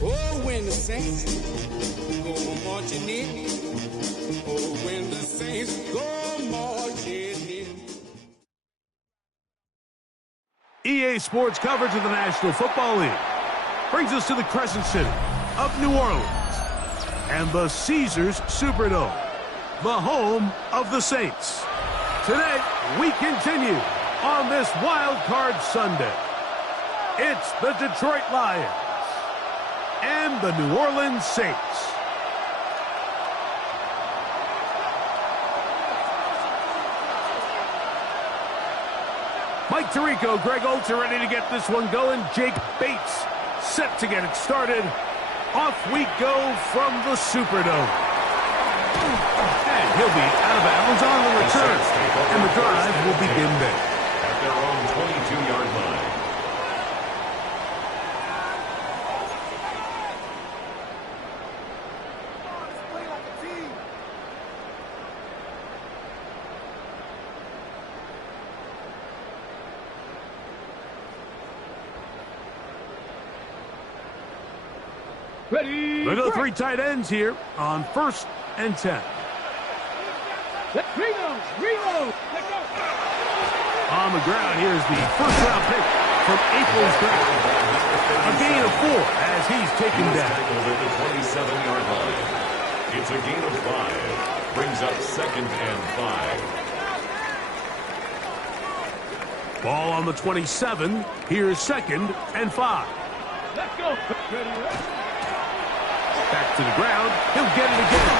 Oh, when the saints go marching in. Oh, when the saints go marching in. EA Sports coverage of the National Football League brings us to the Crescent City of New Orleans and the Caesars Superdome, the home of the Saints. Today, we continue on this Wild Card Sunday. It's the Detroit Lions and the New Orleans Saints. Mike Tirico, Greg Oltz are ready to get this one going. Jake Bates set to get it started. Off we go from the Superdome. And he'll be out of bounds on the return. And the drive will begin there. At their own 22-yard line. Ready. They go three tight ends here on 1st and 10. Reload. On the ground, here's the first-round pick from April's draft. A gain of 4 as he's taken down. Over the 27-yard line. It's a gain of 5. Brings up 2nd and 5. Ball on the 27. Here's 2nd and 5. Let's go. Back to the ground. He'll get it again.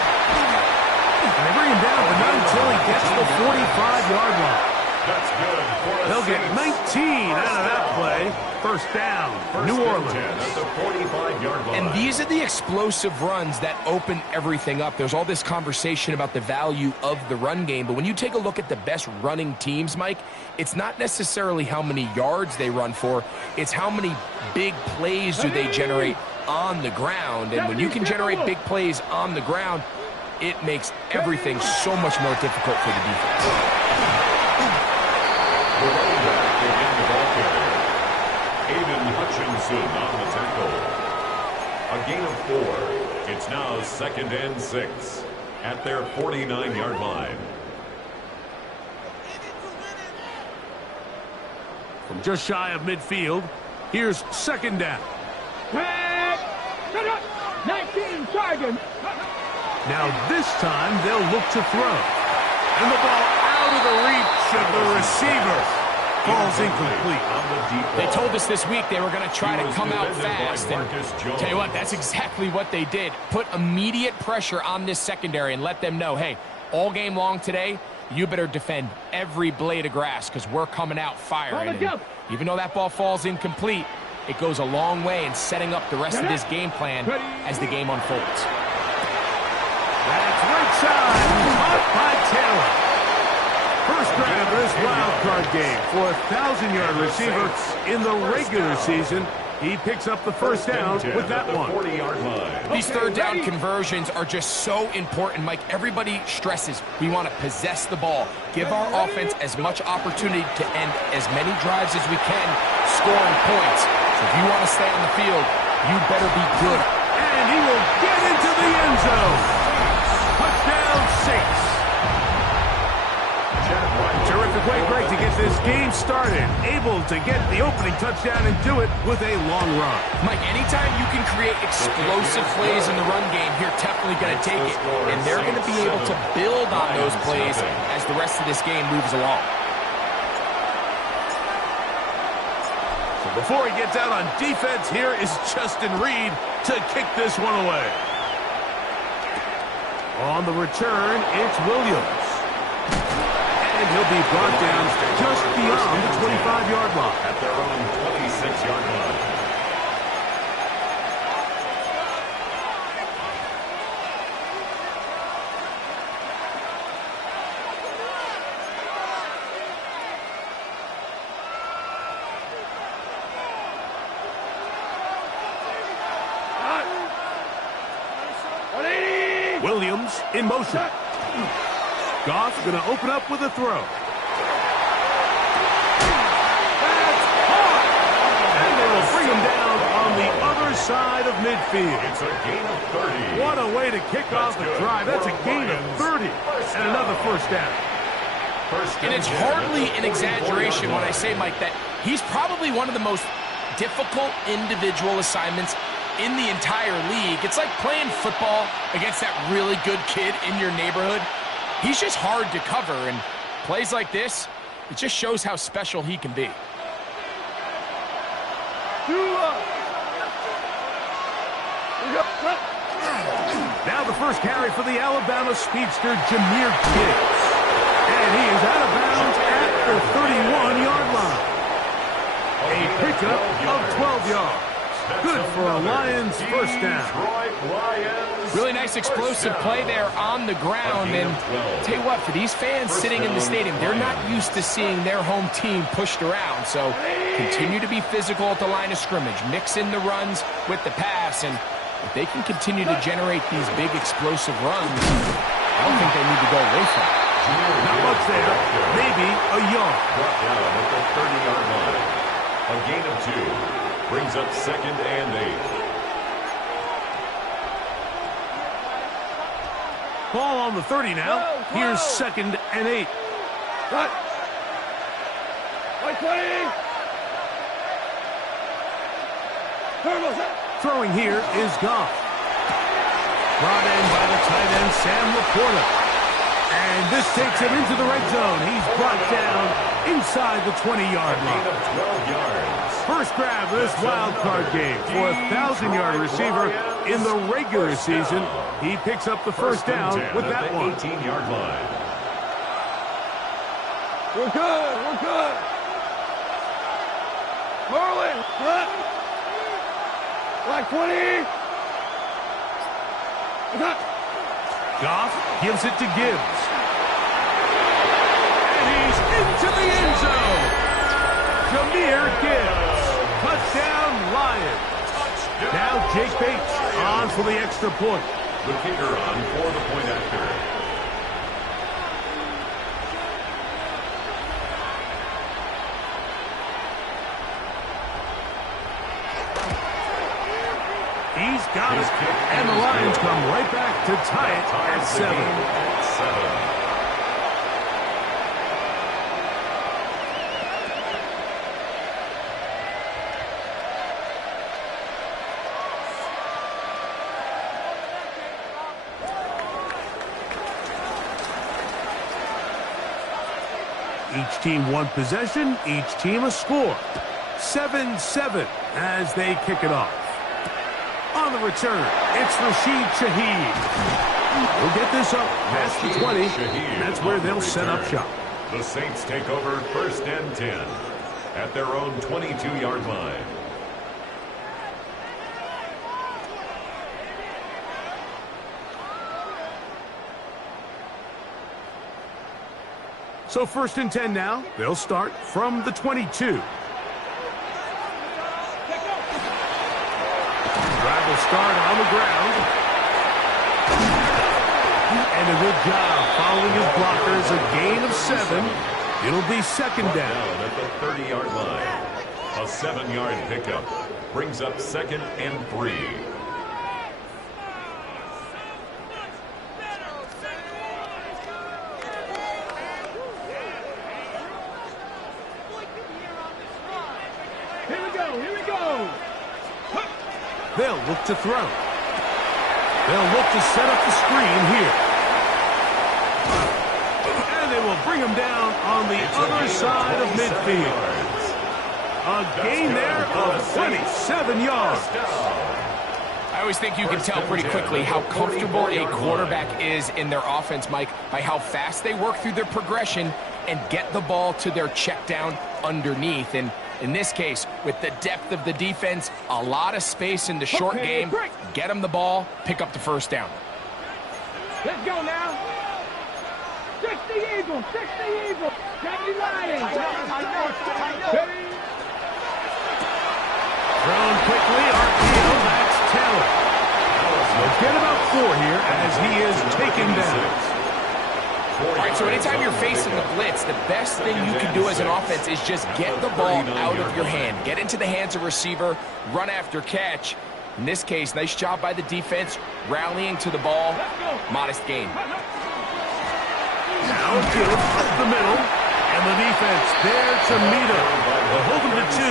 And they bring him down, but not until he gets the 45-yard line. That's good. They'll get 19 out of that play. First down, New Orleans. At the 45-yard line. And these are the explosive runs that open everything up. There's all this conversation about the value of the run game, but when you take a look at the best running teams, Mike, it's not necessarily how many yards they run for, it's how many big plays do they generate on the ground. And when you can generate big plays on the ground, it makes everything so much more difficult for the defense. The running back again, the ball carrier. Aiden Hutchinson on the tackle. A gain of 4. It's now 2nd and 6 at their 49-yard line. From just shy of midfield, here's 2nd down. 19 targets. Now this time they'll look to throw. And the ball out of the reach of the receiver. Falls incomplete. They told us this week they were going to try to come out fast. And tell you what, that's exactly what they did. Put immediate pressure on this secondary and let them know, hey, all game long today, you better defend every blade of grass because we're coming out firing. And even though that ball falls incomplete, it goes a long way in setting up the rest of this game plan as the game unfolds. That's right side, caught by Taylor. First grab of this wild card game for a 1,000-yard receiver in the regular season. He picks up the first down with that one. These third down conversions are just so important, Mike. Everybody stresses we want to possess the ball, give our offense as much opportunity to end as many drives as we can, scoring points. So if you want to stay on the field, you better be good. And he will get into the end zone. Touchdown, Saints. Terrific way, Greg, to get this game started. Able to get the opening touchdown and do it with a long run. Mike, anytime you can create explosive plays in the run game, you're definitely going to take it. And they're going to be able to build on those plays as the rest of this game moves along. So before he gets out on defense, here is Justin Reed to kick this one away. On the return, it's Williams. And he'll be brought down just beyond the 25-yard line. At their own 26-yard line. Williams in motion. Goff's going to open up with a throw. And they will bring him down on the other midfield. It's a gain of 30. What a way to kick off the drive. That's a gain of 30 and another first down. And it's hardly an exaggeration when I say, Mike, that he's probably one of the most difficult individual assignments in the entire league. It's like playing football against that really good kid in your neighborhood. He's just hard to cover, and plays like this, it just shows how special he can be. Now the first carry for the Alabama speedster, Jahmyr Gibbs. And he is out of bounds at the 31-yard line. A pickup of 12 yards. Good for a Lions first down. Really nice explosive play there on the ground. And I'll tell you what, for these fans sitting in the stadium, they're not used to seeing their home team pushed around. So continue to be physical at the line of scrimmage. Mix in the runs with the pass. And if they can continue to generate these big explosive runs, I don't think they need to go away from it. Not much there. Maybe a yard. Brought down at the 30-yard line. A gain of 2. Brings up 2nd and 8. Ball on the 30 now. Here's 2nd and 8. Cut. 20. Throwing here is Goff. Brought in by the tight end, Sam Laporta. And this takes him into the red zone. He's brought down inside the 20-yard line. Gain of 12 yards. First grab of this wild card game for a 1,000-yard receiver in the regular season. He picks up the first down with that one. 18-yard line. We're good. We're good. Marlin, cut. Like 20. Cut. Goff gives it to Gibbs. And he's into the end zone. Jahmyr Gibbs. Touchdown, Lions. Now Jake Bates on for the extra point. The kicker on for the point after. He's got it. And the Lions come right back to tie it at 7. Each team one possession, each team a score. 7-7 as they kick it off. On the return, it's Rashid Shaheed. We'll get this up past the 20. That's where they'll set up shop. The Saints take over 1st and 10 at their own 22-yard line. So 1st and 10 now. They'll start from the 22. Drive will start on the ground. And a good job following his blockers. A gain of 7. It'll be 2nd down. At the 30-yard line. A 7-yard pickup brings up 2nd and 3. They'll look to throw. They'll look to set up the screen here. And they will bring him down on the other side of midfield. A gain there of 27 yards. I always think you can tell pretty quickly how comfortable a quarterback is in their offense, Mike, by how fast they work through their progression and get the ball to their check down underneath. And in this case, with the depth of the defense, a lot of space in the short game, get them the ball, pick up the first down. Let's go now. 60 Eagles, 60 Eagles. 70 Lions. Thrown quickly, RPO, that's Taylor. We'll get about 4 here as he is taken down. All right, so anytime you're facing the blitz, the best thing you can do as an offense is just get the ball out of your hand. Get into the hands of receiver, run after catch. In this case, nice job by the defense, rallying to the ball. Modest gain. Now give up the middle, and the defense there to meet him. They'll hold him to 2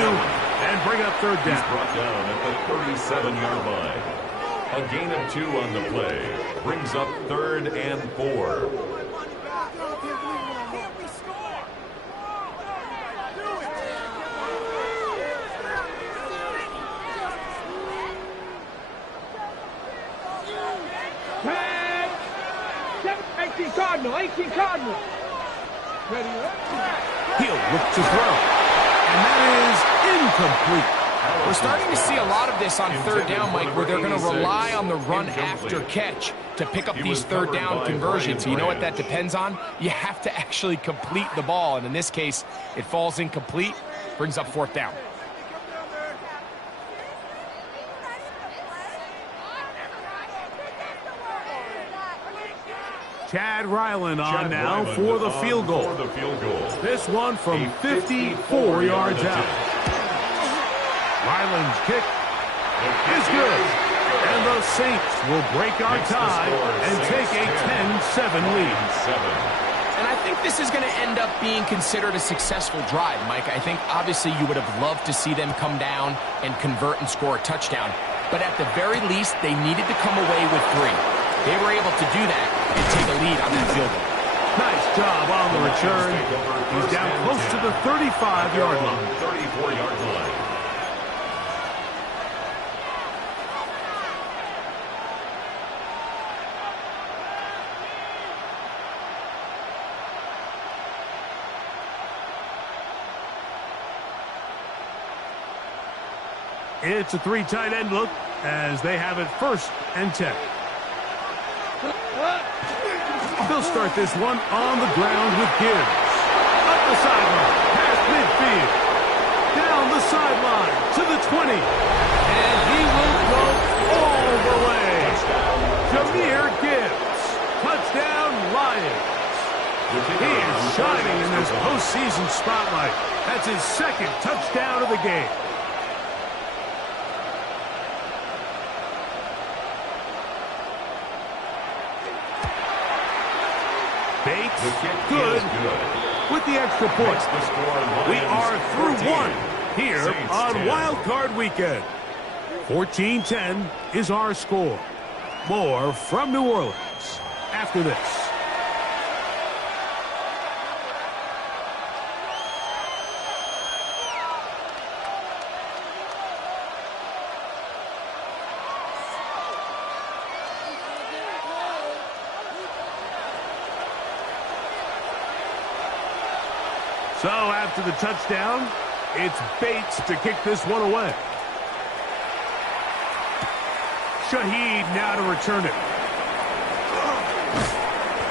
and bring up third down. He's brought down at the 37-yard line. A gain of 2 on the play brings up 3rd and 4. Cardinal, 18 Cardinal. Ready up. He'll look to throw. And that is incomplete. We're starting to see a lot of this on third down, Mike, where they're going to rely on the run after catch to pick up these third down conversions. So you know what that depends on? You have to actually complete the ball. And in this case, it falls incomplete, brings up 4th down. Chad Ryland on now for the field goal. This one from 54 yards out. Ryland's kick is good. And the Saints will break our tie and take a 10-7 lead. And I think this is going to end up being considered a successful drive, Mike. I think obviously you would have loved to see them come down and convert and score a touchdown. But at the very least, they needed to come away with 3. They were able to do that and take a lead on that field goal. Nice job on the return. He's down close to the 35-yard line. 34-yard line. It's a 3 tight end look as they have it 1st and 10. They'll start this one on the ground with Gibbs. Up the sideline, past midfield. Down the sideline to the 20. And he will go all the way. Jahmyr Gibbs. Touchdown, Lions. He is shining in this postseason spotlight. That's his 2nd touchdown of the game. Bates, good, with the extra point. We are through 1 here on Wild Card Weekend. 14-10 is our score. More from New Orleans after this. So after the touchdown, it's Bates to kick this one away. Shaheed now to return it.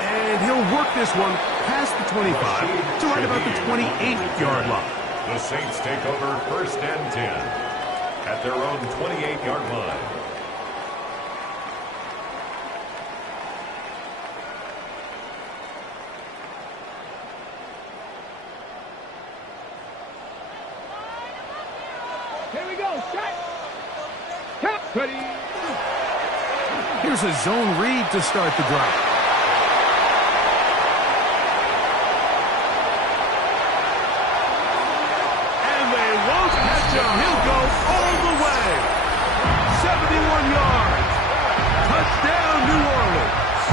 And he'll work this one past the 25 to right about the 28-yard line. The Saints take over 1st and 10 at their own 28-yard line. Here we go. Shot. Ready. Here's a zone read to start the drive. And they won't catch him. He'll go all the way. 71 yards. Touchdown, New Orleans.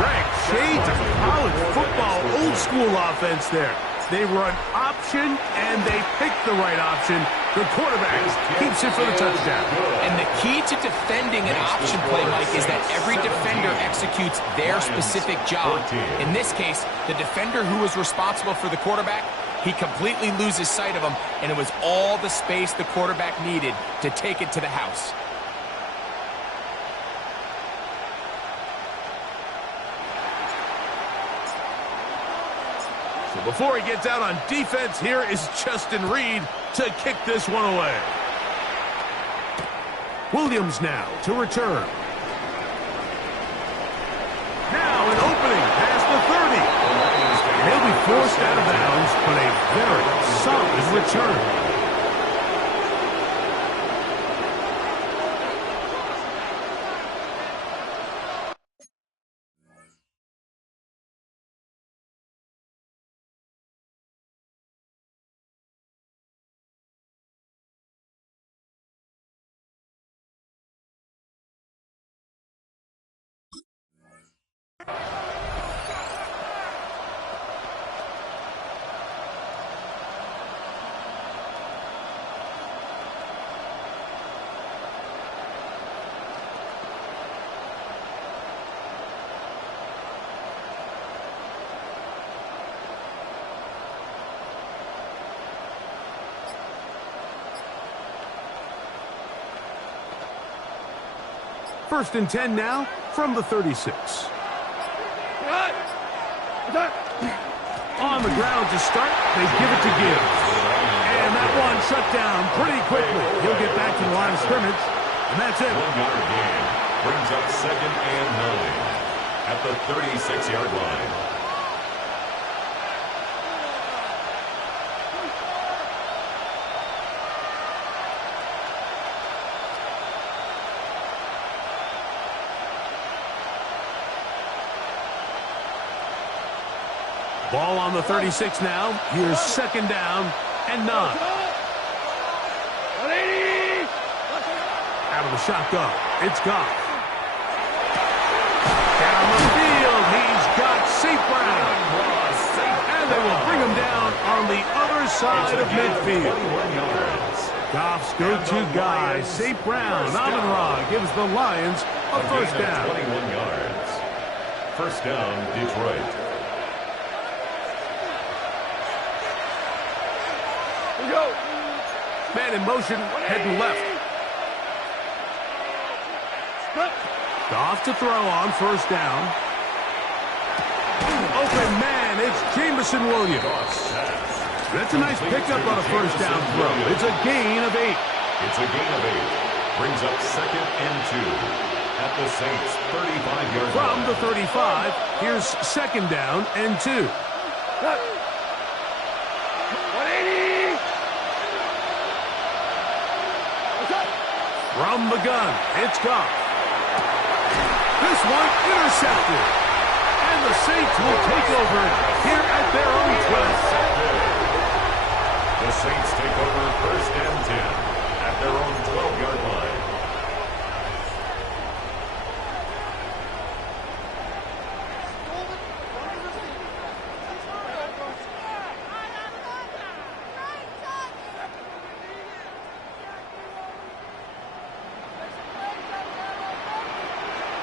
Greg, shades of college football, old school offense there. They run option, and they pick the right option. The quarterback keeps it for the touchdown. And the key to defending an option play, Mike, is that every defender executes their specific job. In this case, the defender who was responsible for the quarterback, he completely loses sight of him, and it was all the space the quarterback needed to take it to the house. Before he gets out on defense, here is Justin Reed to kick this one away. Williams now to return. Now an opening past the 30. He'll be forced out of bounds, but a very solid return. First and 10 now from the 36. On the ground to start, they give it to Gibbs. And that one shut down pretty quickly. He'll get back to the line of scrimmage, and that's it. 1 yard gain brings up 2nd and 9 at the 36-yard line. Ball on the 36 now. Here's 2nd down and 9. Out of the shotgun. It's Goff. Down the field. He's got St. Brown. And they will bring him down on the other side of midfield. Goff's go-to guy, St. Brown. Amon-Ra gives the Lions a first down. 21 yards. First down, Detroit. Man in motion, heading left. Goff to throw on first down. Open man, it's Jameson Williams. That's a nice pickup on a first down throw. It's a gain of 8. It's a gain of 8. Brings up 2nd and 2 at the Saints' 35-yard line. From the 35, here's 2nd down and 2. From the gun, it's Goff. This one intercepted. And the Saints will take over here at their own 12. The Saints take over 1st and 10 at their own 12-yard line.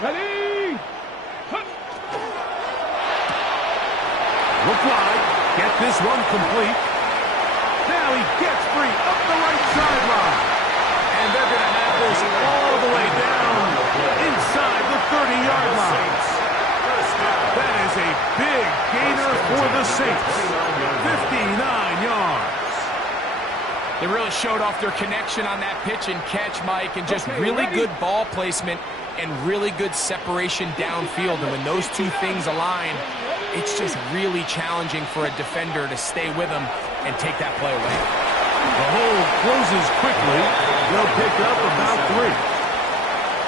Ready? Look wide. Get this one complete. Now he gets free up the right sideline. And they're going to have this all the way down inside the 30-yard line. That is a big gainer for the Saints. 59 yards. They really showed off their connection on that pitch and catch, Mike, and just really good ball placement and really good separation downfield. And when those two things align, it's just really challenging for a defender to stay with them and take that play away. The hole closes quickly. They'll pick up about 3.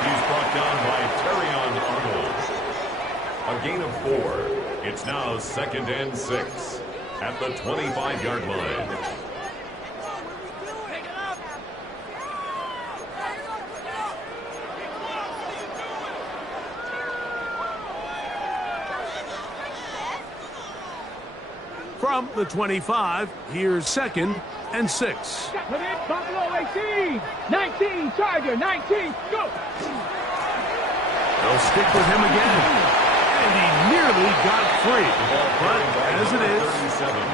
He's brought down by Terrion Arnold. A gain of 4. It's now 2nd and 6 at the 25-yard line. From the 25, here's 2nd and 6. Buffalo 18, 19, Charger, 19, go! They'll stick with him again. And he nearly got free. But as it is,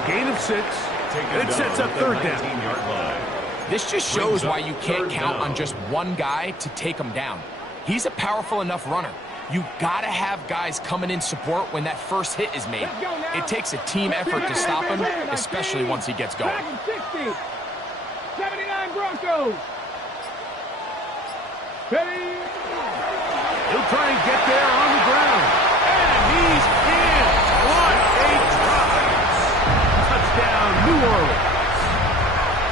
gain of 6. It sets up 3rd down. This just shows why you can't count on just one guy to take him down. He's a powerful enough runner. You got to have guys coming in support when that first hit is made. It takes a team effort to stop him, especially once he gets going. 60, 79 Broncos. Ready? He'll try and get there on the ground. And he's in. What a try. Touchdown, New Orleans.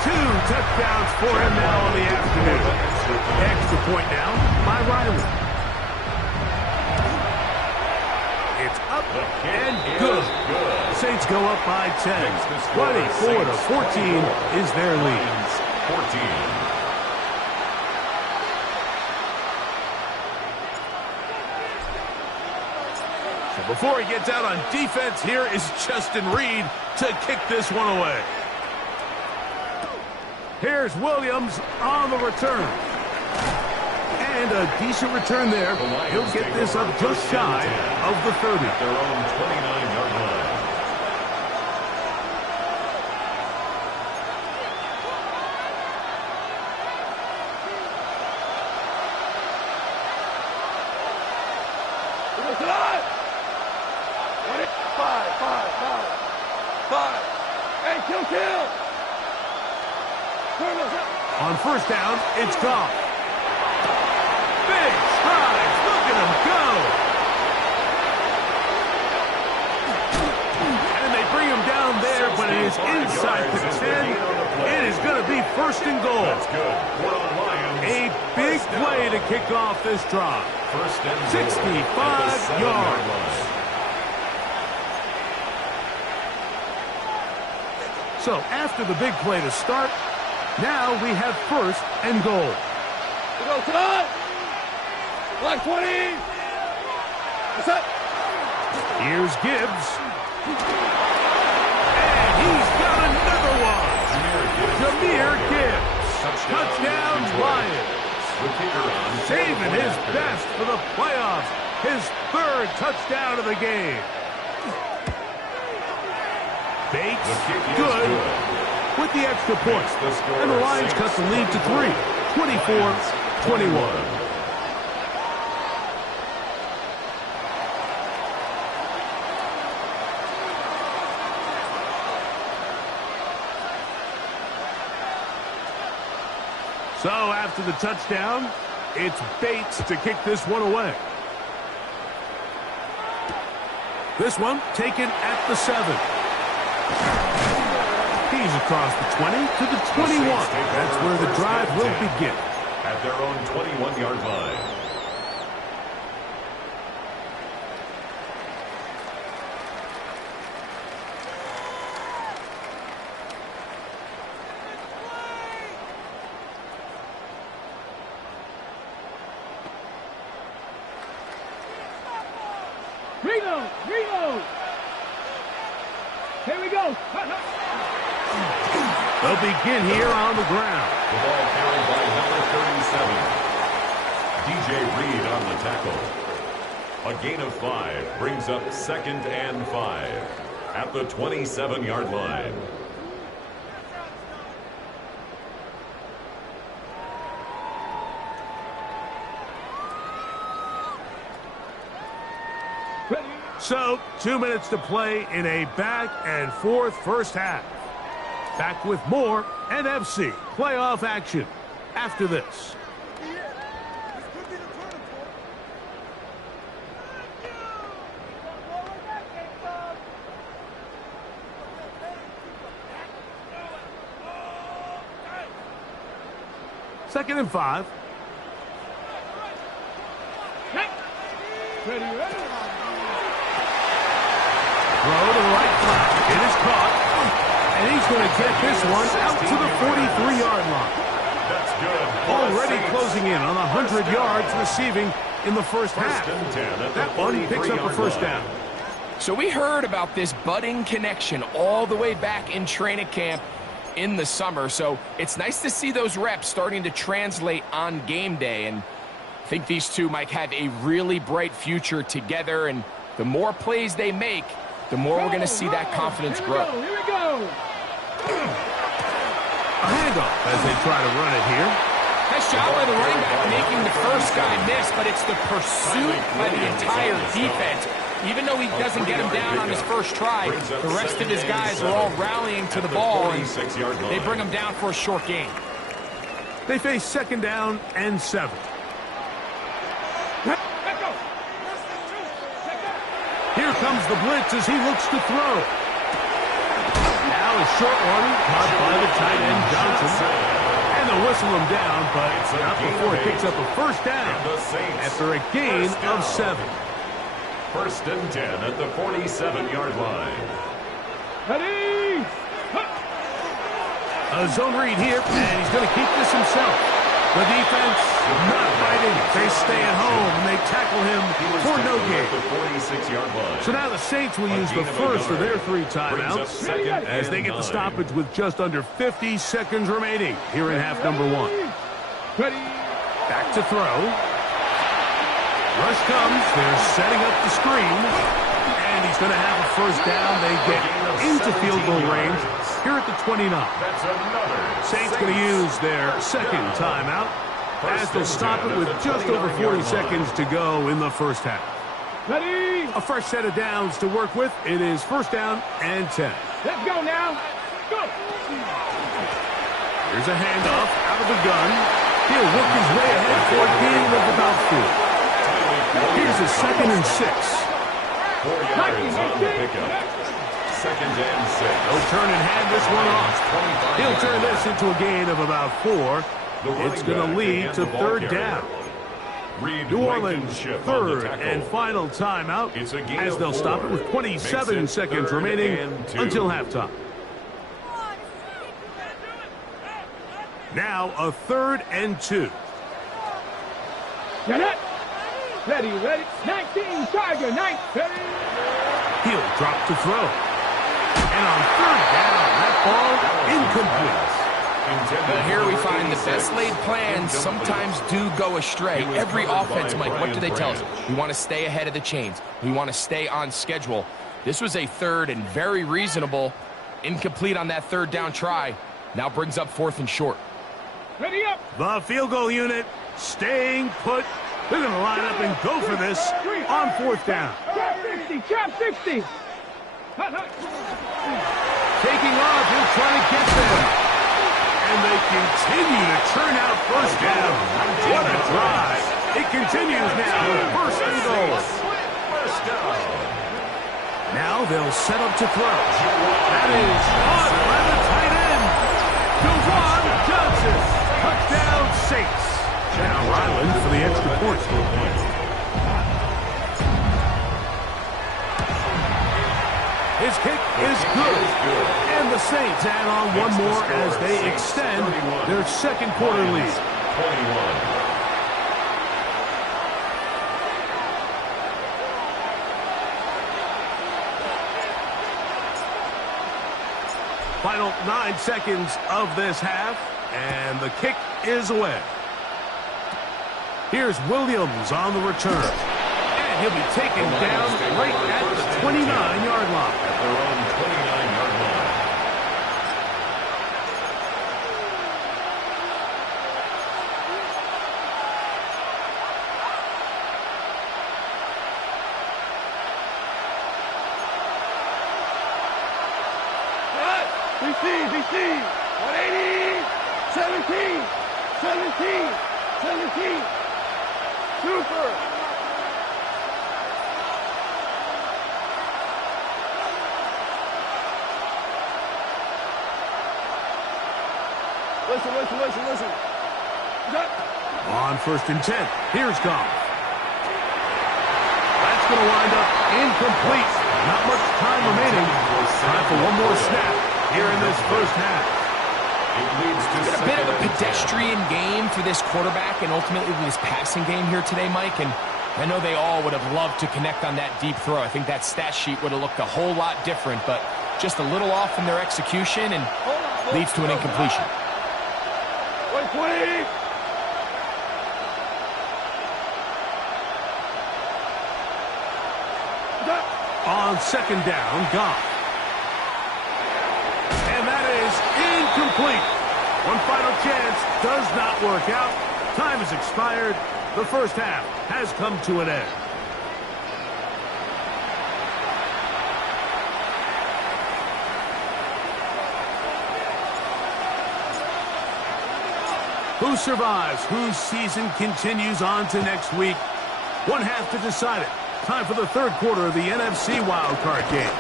2 touchdowns for him now on the afternoon. Extra point now by Riley. It's up and good. Saints go up by 10. 24-14 is their lead. 14. before he gets out on defense, here is Justin Reed to kick this one away. Here's Williams on the return. And a decent return there. He'll get this up just shy of the 30. Their own 29-yard line. On first down, it's Goff. Big strides. Look at him go. And they bring him down there, but it is inside the 10. It is going to be first and goal. That's good. A big play to kick off this drive. 65 yards. So after the big play to start, now we have first and goal. We go, Todd! Black 20! What's up? Here's Gibbs. And he's got another one. Jameer Gibbs. Touchdown Lions. Saving his best for the playoffs. His third touchdown of the game. Bates, good with the extra point. And the Lions cut the lead to 3, 24-21. So after the touchdown, it's Bates to kick this one away. This one taken at the 7. He's across the 20 to the 21. That's where the drive will begin. At their own 21-yard line. Reno! Here we go. They'll begin here on the ground. The ball carried by number 37. DJ Reed on the tackle. A gain of 5 brings up 2nd and 5 at the 27-yard line. So, 2 minutes to play in a back-and-forth first half. Back with more NFC playoff action after this. Second and 5. Ready. Throw to the right flat. It is caught. And he's going to get this one out to the 43-yard line. That's good. Already closing in on 100 yards receiving in the first half. That one picks up a first down. So we heard about this budding connection all the way back in training camp in the summer. So it's nice to see those reps starting to translate on game day. And I think these two might have a really bright future together. And the more plays they make, the more we're going to see that confidence grow. Here we go. A handoff as they try to run it here. Nice job by the running back making the first guy miss, but it's the pursuit by the entire defense. Even though he doesn't get him down on his first try, the rest of his guys are all rallying to the ball, and they bring him down for a short gain. They face 2nd down and 7. Here comes the blitz as he looks to throw. Now a short one caught by the tight end Johnson. And they'll whistle him down, but not before it picks up a first down after a gain of 7. 1st and 10 at the 47-yard line. Ready. A zone read here, and he's going to keep this himself. The defense not fighting. They stay at home, and they tackle him for no gain. So now the Saints will use the first of their 3 timeouts as they get the stoppage with just under 50 seconds remaining here in half number 1. Back to throw. Rush comes. They're setting up the screen. And he's going to have a first down. They get into field goal range here at the 29. Saints going to use their second timeout as they'll stop it with just over 40 seconds to go in the first half. A fresh set of downs to work with. It is first down and 10. Let's go now. Go. Here's a handoff out of the gun. He'll work his way ahead for a gain of about 4. Here's a 2nd and 6. 4 yards on the pickup. 2nd and 6. He'll turn and hand this one off. He'll turn this into a gain of about 4. It's going to lead to third down. New Orleans' third and final timeout as they'll stop it with 27 seconds remaining until halftime. Now a 3rd and 2. Get it. Ready. 19, Tiger, 19. He'll drop to throw. And on 3rd down, that ball incomplete. But here we find the best laid plans sometimes do go astray. Every offense, Mike, what do they tell us? We want to stay ahead of the chains. We want to stay on schedule. This was a 3rd and very reasonable. Incomplete on that 3rd down try. Now brings up 4th and short. Ready up. The field goal unit staying put. They're going to line up and go for this on 4th down. Trap 60. Taking off, he'll try to get there. And they continue to churn out first down. What a drive. It continues now. 1st and goal. Now they'll set up to throw. That is caught by the tight end. Jawan Johnson. Touchdown Saints. Now Ryland for the extra point. His kick is good. And the Saints add on one more as they extend their 2nd quarter lead. 21. Final 9 seconds of this half, and the kick is away. Here's Williams on the return. And he'll be taken down right at the 29-yard line. At their own 29-yard line. Receive. 180. 17. Cooper. Listen. On 1st and 10, here's Goff. That's going to wind up incomplete. Not much time remaining. Time for one more snap here in this first half. It's been a bit of a pedestrian game for this quarterback and ultimately this passing game here today, Mike. And I know they all would have loved to connect on that deep throw. I think that stat sheet would have looked a whole lot different, but just a little off in their execution and leads to an incompletion. 20. On 2nd down, Goff. And that is incomplete. One final chance does not work out. Time has expired. The first half has come to an end. Who survives? Whose season continues on to next week? One half to decide it. Time for the 3rd quarter of the NFC wildcard game.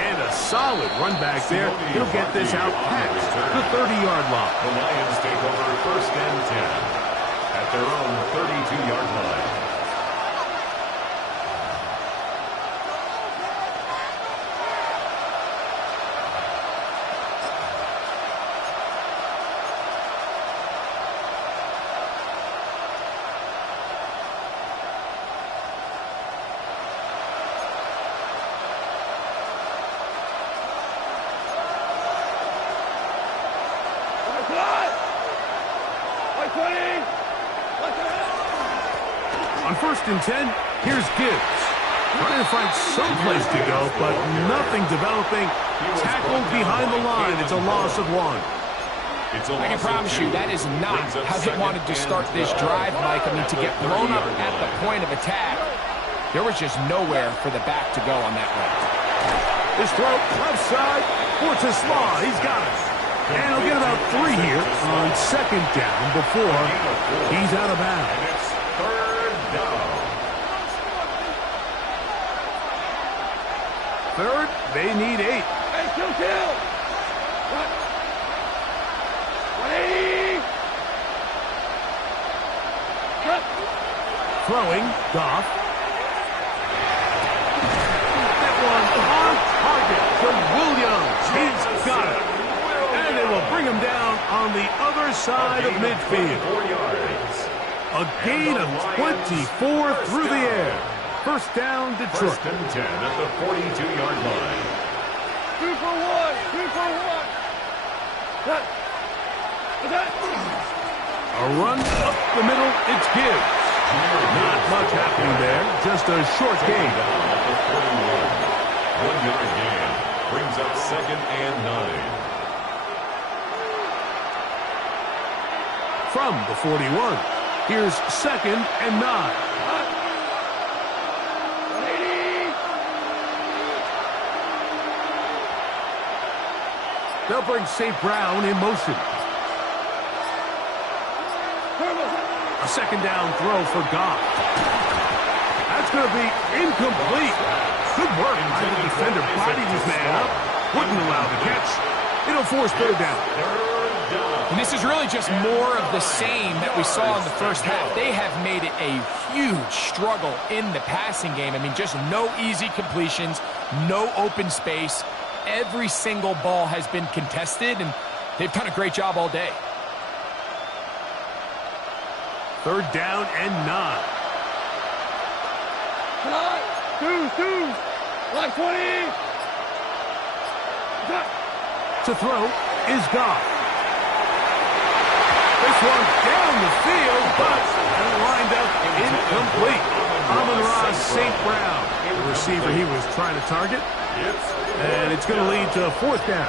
And a solid run back there. He'll get this out past the 30-yard line. The Lions take over 1st and 10 at their own 32-yard line. On 1st and 10, here's Gibbs. Trying to find some place to go, but nothing developing. Tackled behind the line. It's a loss of 1. I can promise you that is not how they wanted to start this drive, Mike. I mean, to get blown up at the point of attack, there was just nowhere for the back to go on that run. His throw, left side, for Slaw. He's got it. And he'll get about 3 here on 2nd down before he's out of bounds. And it's 3rd down. 3rd, they need 8. Hey, kill. What? 180. Cut. Throwing, Goff. That one on target to Williams. He's got it. And they will bring him down on the other side of midfield. A gain of 24 through the air. 1st down, Detroit. 1st and 10 at the 42-yard line. 2 for 1. 2 for 1. Cut. A run up the middle, it's Gibbs. Not much happening there, just a short gain. Down at the 41. 1-yard gain brings up 2nd and 9. From the 41, here's 2nd and 9. They'll bring St. Brown in motion. A 2nd down throw for Goff. That's going to be incomplete. Good work by the defender. Bodied his man up. Wouldn't allow the catch. It'll force 3rd down. And this is really just more of the same that we saw in the first half. They have made it a huge struggle in the passing game. I mean, just no easy completions, no open space. Every single ball has been contested, and they've done a great job all day. 3rd down and 9. Two. Like 20. To throw is Goff. This one down the field, but lined up incomplete. Amon-Ra St. Brown, the receiver he was trying to target. And it's going to lead to a 4th down.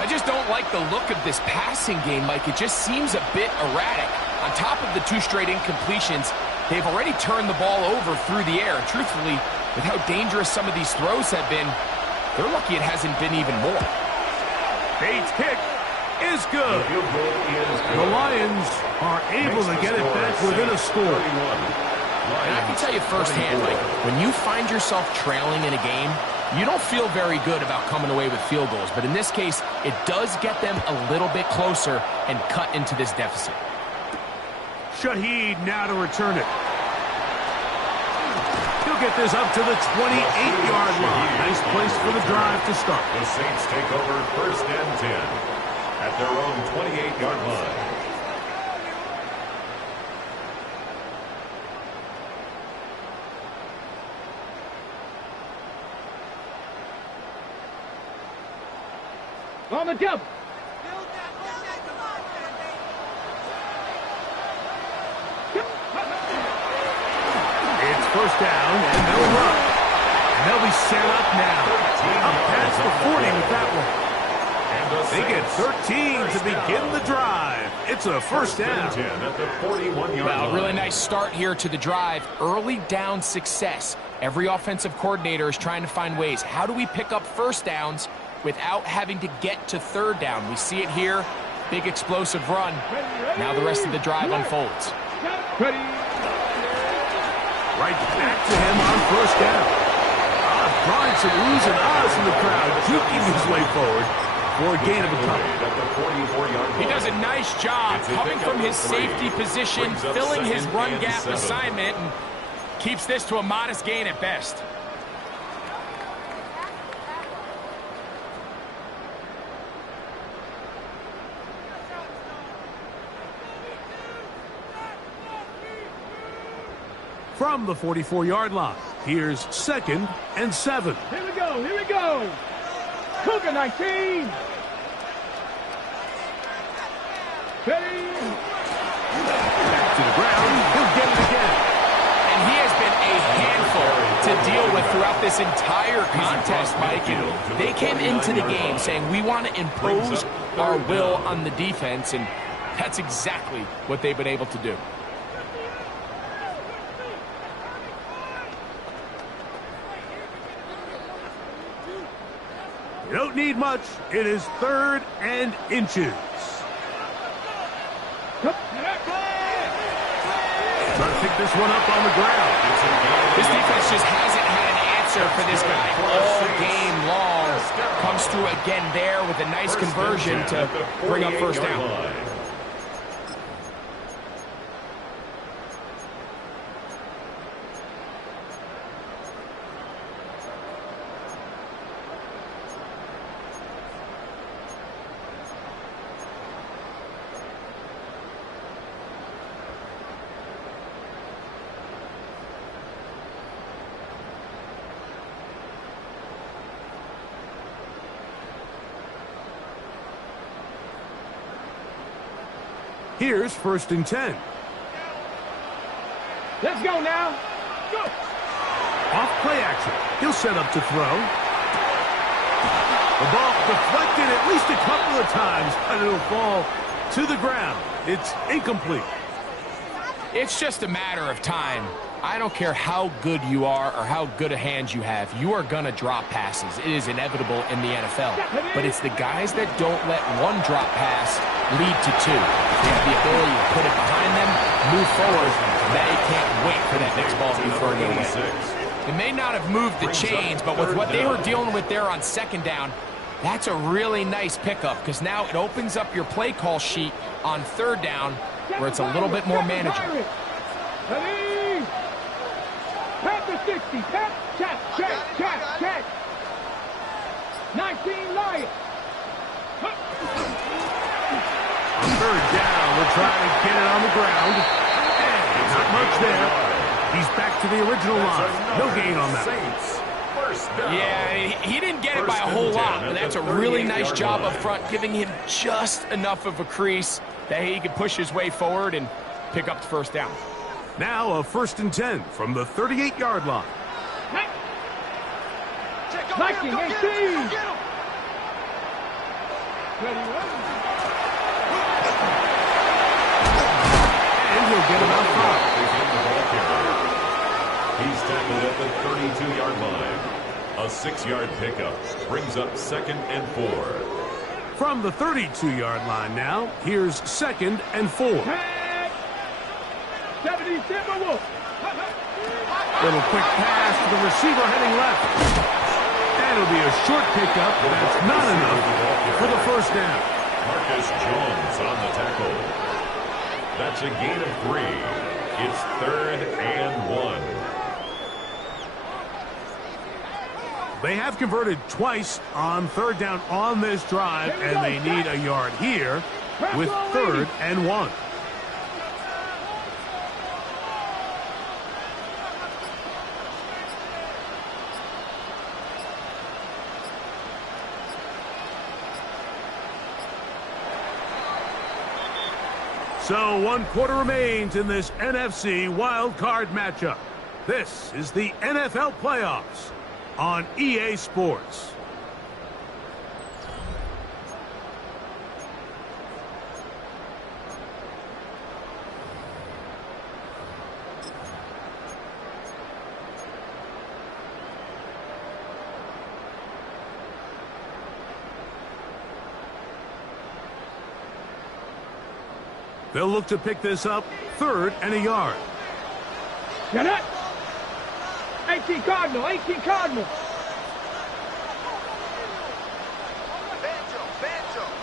I just don't like the look of this passing game, Mike. It just seems a bit erratic. On top of the 2 straight incompletions, they've already turned the ball over through the air. Truthfully, with how dangerous some of these throws have been, they're lucky it hasn't been even more. Bates' kick is good. The Lions are able to get it back within a score. And I can tell you firsthand, Mike, when you find yourself trailing in a game, you don't feel very good about coming away with field goals. But in this case, it does get them a little bit closer and cut into this deficit. Shaheed now to return it. He'll get this up to the 28-yard line. Nice place for the drive to start. The Saints take over 1st and 10 at their own 28-yard line. On the double. It's 1st down, and they'll run. And they'll be set up now. Up past the 40 with that one. They get 13 to begin the drive. It's a 1st down. At the 41-yard Well, line. really nice start here to the drive. Early down success. Every offensive coordinator is trying to find ways. How do we pick up 1st downs without having to get to 3rd down? We see it here. Big explosive run. Now the rest of the drive unfolds. Ready. Right back to him on 1st down. Drawing some oohs and ahs in the crowd, juking his way forward for a gain of a couple. He does a nice job coming from his safety position, filling his run gap assignment, and keeps this to a modest gain at best. From the 44-yard line, here's 2nd and 7. Here we go. Cooker 19. Ready. Back to the ground. He'll get it again. to deal with throughout this entire contest, Mike. And they came into the game saying, we want to impose our will on the defense, and that's exactly what they've been able to do. You don't need much. It is 3rd and inches. Trying to pick this one up on the ground. This defense just hasn't had an answer for this guy all game long. Comes through again there with a nice conversion to bring up first down. Here's 1st and 10. Let's go now. Go. Off play action. He'll set up to throw. The ball deflected at least a couple of times, but it'll fall to the ground. It's incomplete. It's just a matter of time. I don't care how good you are or how good a hand you have. You are going to drop passes. It is inevitable in the NFL. But it's the guys that don't let one drop pass lead to 2. They have the ability to put it behind them, move forward. They can't wait for that next ball to be thrown their way. It may not have moved the chains, but with what they were dealing with there on 2nd down, that's a really nice pickup, because now it opens up your play call sheet on 3rd down where it's a little bit more manageable. Ready? Pat the 60. Pat, check. 19 Lions. On 3rd down, we're trying to get it on the ground. And not much there. He's back to the original line. No gain on that. Yeah, he didn't get it by a whole lot, but that's a really nice job up front, giving him just enough of a crease that he could push his way forward and pick up the 1st down. Now a 1st and 10 from the 38-yard line. 19, 18. And he'll get about 5. He's tackled at the 32-yard line. A 6-yard pickup brings up 2nd and 4. From the 32-yard line now, here's 2nd and 4. 70 Timberwolves. Little quick pass to the receiver heading left. And it'll be a short pickup. That's not enough for the 1st down. Marcus Jones on the tackle. That's a gain of 3. It's 3rd and 1. They have converted twice on 3rd down on this drive, and they need a yard here with 3rd and 1. So 1 quarter remains in this NFC wild card matchup. This is the NFL playoffs on EA Sports. They'll look to pick this up 3rd and a yard. Get it. 18 Cardinal.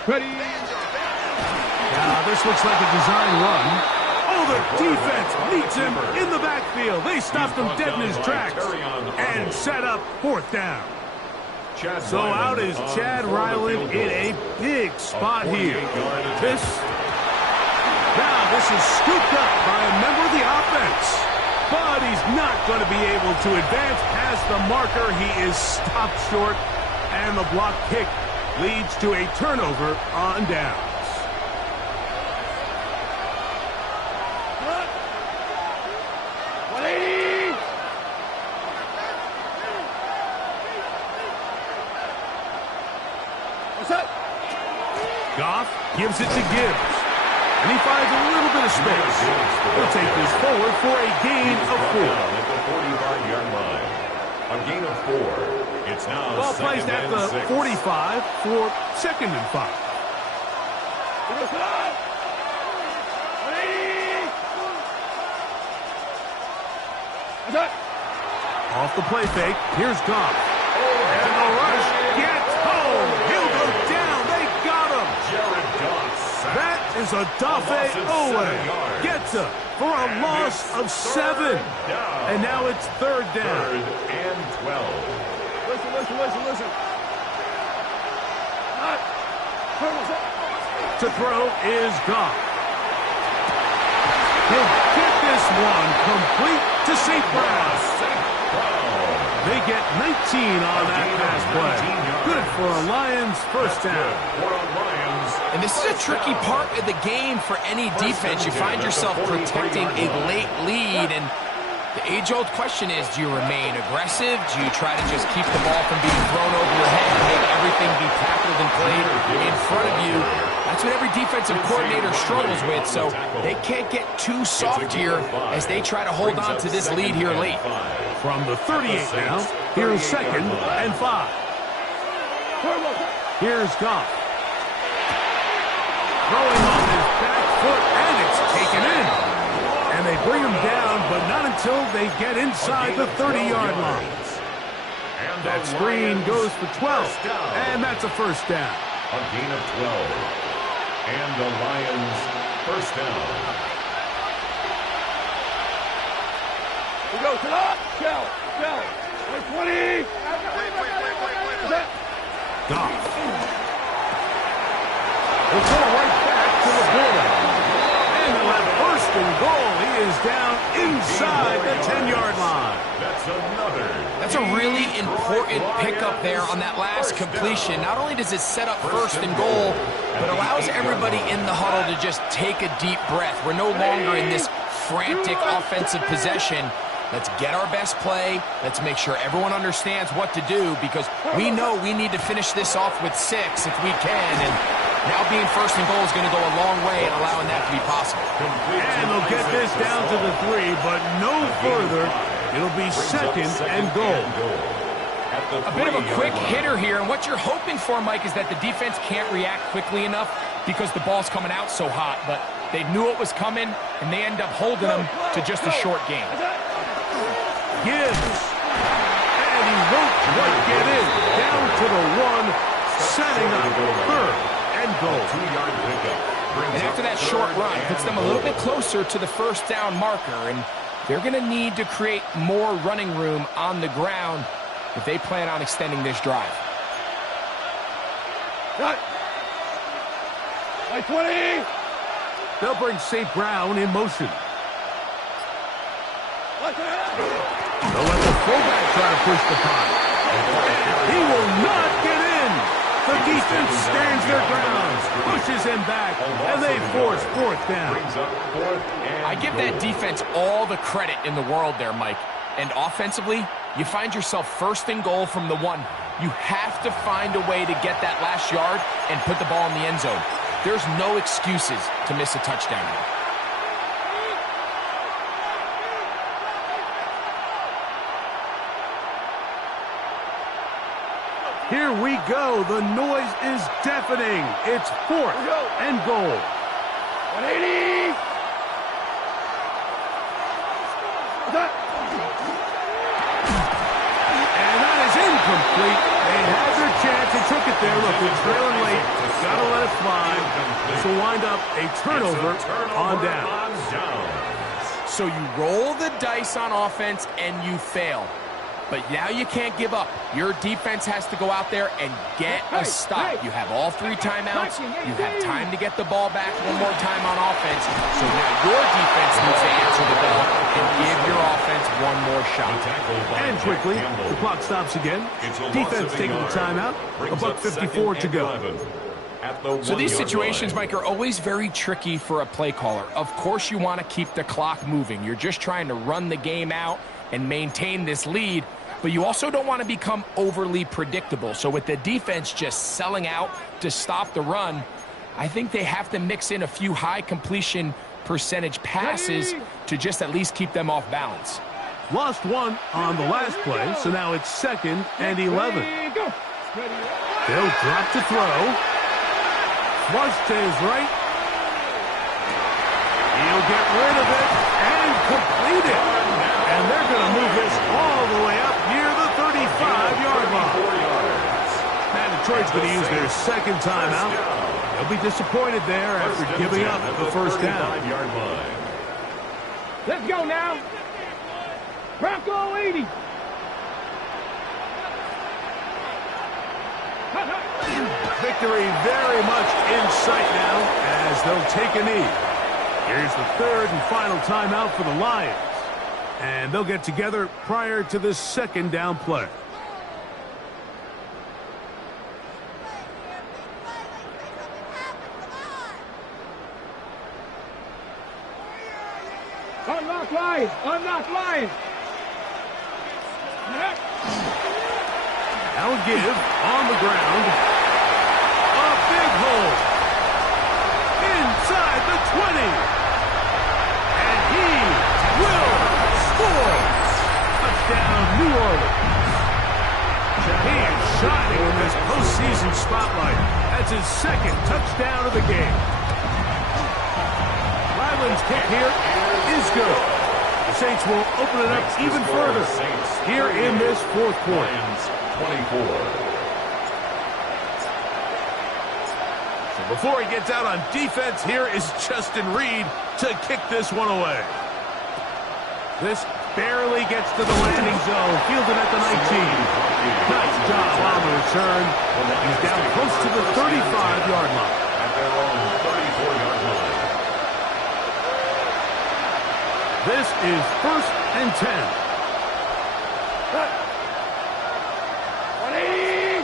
Ready? Now this looks like a design run. Oh, the defense meets him in the backfield. They stopped him dead in his tracks and set up 4th down. So out is Chad Ryland in a big spot here. This is scooped up by a member of the offense. But he's not going to be able to advance past the marker. He is stopped short, and the block kick leads to a turnover on downs. Gives it to Gibbs. And he finds a little bit of space. He'll take this forward for a gain of 4. At the 45-yard line. A gain of 4. It's now Ball placed at the 45 for 2nd and 5. Off the play fake, here's Goff. And the rush gets home. He'll go down. They got him. Jared Goff. That is a Dafe Owe. Gets him for a loss of 7. And now it's 3rd down. 3rd and 12. Listen. To throw is Goff. He'll get this one complete to St. Brown. They get 19 on that pass play. Good for a Lions first down. And this is a tricky part of the game for any defense. You find yourself protecting a late lead, and the age-old question is, do you remain aggressive? Do you try to just keep the ball from being thrown over your head and make everything be tackled and played in front of you? That's what every defensive coordinator struggles with, so they can't get too soft here as they try to hold on to this lead here late. From the 38 now, here's 2nd and 5. Here's Goff. Throwing on his back foot, and it's taken in. And they bring him down, but not until they get inside the 30-yard line. That screen goes for 12, and that's a first down. A gain of 12. And the Lions first down. We go to the shell. 20. Goff. He'll throw right back to the border. And they'll have 1st and goal. He is down inside the 10-yard line. That's a really important pickup there on that last completion. Not only does it set up 1st and goal, but allows everybody in the huddle to just take a deep breath. We're no longer in this frantic offensive possession. Let's get our best play. Let's make sure everyone understands what to do, because we know we need to finish this off with 6 if we can. And now being 1st and goal is going to go a long way in allowing that to be possible. And they'll get this down to the 3, but no further. It'll be 2nd and goal. A bit of a quick hitter here, and what you're hoping for, Mike, is that the defense can't react quickly enough because the ball's coming out so hot, but they knew it was coming, and they end up holding them to just a short gain. Gibbs. And he won't quite get in. Down to the 1, setting up 3rd and goal. And after that short run, puts them a little bit closer to the first down marker, and they're going to need to create more running room on the ground if they plan on extending this drive. Cut. 20. They'll bring St. Brown in motion. They'll let the fullback try to push the punt. He will not get in. The defense stands their ground, pushes him back, and they force 4th down. I give that defense all the credit in the world there, Mike. And offensively, you find yourself 1st and goal from the 1. You have to find a way to get that last yard and put the ball in the end zone. There's no excuses to miss a touchdown here. Here we go. The noise is deafening. It's 4th and goal. 180. And that is incomplete. They had their chance. They took it there. Look, they're trailing late. Got to let it fly. This will wind up a turnover on down. So you roll the dice on offense and you fail. But now you can't give up. Your defense has to go out there and get a stop. You have all 3 timeouts. You have time to get the ball back one more time on offense. So now your defense needs to answer the bell and give your offense one more shot. And quickly, the clock stops again. Defense taking the timeout. $1:54 to go. So these situations, Mike, are always very tricky for a play caller. Of course you want to keep the clock moving. You're just trying to run the game out and maintain this lead, but you also don't want to become overly predictable. So with the defense just selling out to stop the run, I think they have to mix in a few high completion percentage passes to just at least keep them off balance. Lost one on the last play, so now it's 2nd and 11. They'll drop to throw. Flush to his right. He'll get rid of it and complete it. And they're going to move this all the way up near the 35-yard line. And Detroit's going to use their second timeout. They'll be disappointed there after giving up the first down. Let's go now. Bronco 80. Victory very much in sight now as they'll take a knee. Here's the third and final timeout for the Lions. And they'll get together prior to this second down play. Unlock line. Unlock line. Now give on the ground. A big hole. Inside the 20. And he will score. Touchdown, New Orleans. He is shining in this postseason spotlight. That's his second touchdown of the game. Ryland's kick here is good. The Saints will open it up even further here in this fourth quarter. 24. So before he gets out on defense, here is Justin Reed to kick this one away. This barely gets to the landing zone. Fielded at the 19. Nice job on the return. He's down close to the 35-yard line. At their own 34-yard line. This is 1st and 10. 180.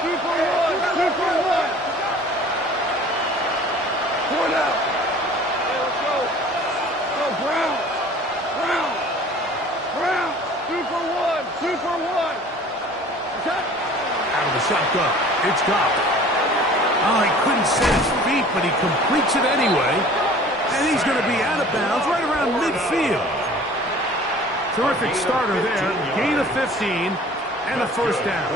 2 for 1. 2 for 1. 4 down. Okay, let's go. Go, Brown. Brown. Brown. 2 for 1. 2 for 1. Okay. Out of the shotgun. It's Goff. Oh, he couldn't set his feet, but he completes it anyway. And he's going to be out of bounds right around midfield. Terrific starter there. Gain of 15 and a first down.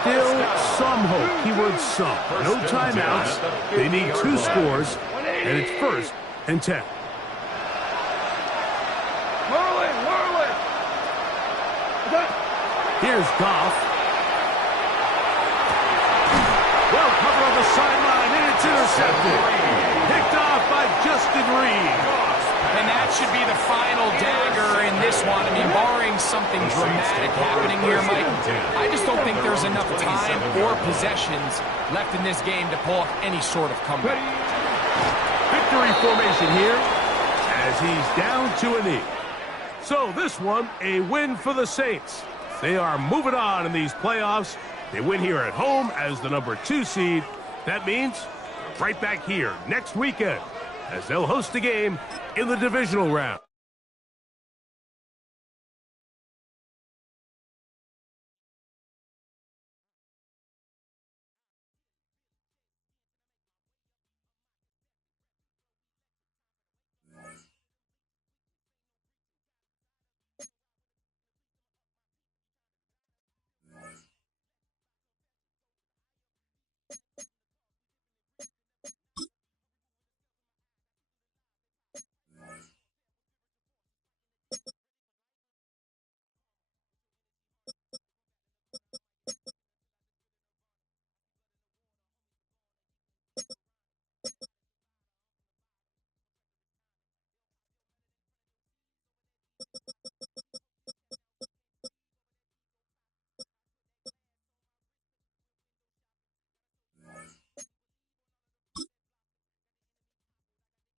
Still some hope. Keyword some. No timeouts. They need 2 scores, and it's 1st and 10. Whirling. Here's Goff. Well covered on the sideline, and it's intercepted. Picked off by Justin Reed. And that should be the final dagger in this one. I mean, barring something dramatic happening here, Mike, I just don't think there's enough time or possessions left in this game to pull off any sort of comeback. Victory formation here as he's down to a knee. So this one, a win for the Saints. They are moving on in these playoffs. They win here at home as the number 2 seed. That means right back here next weekend as they'll host a game in the divisional round.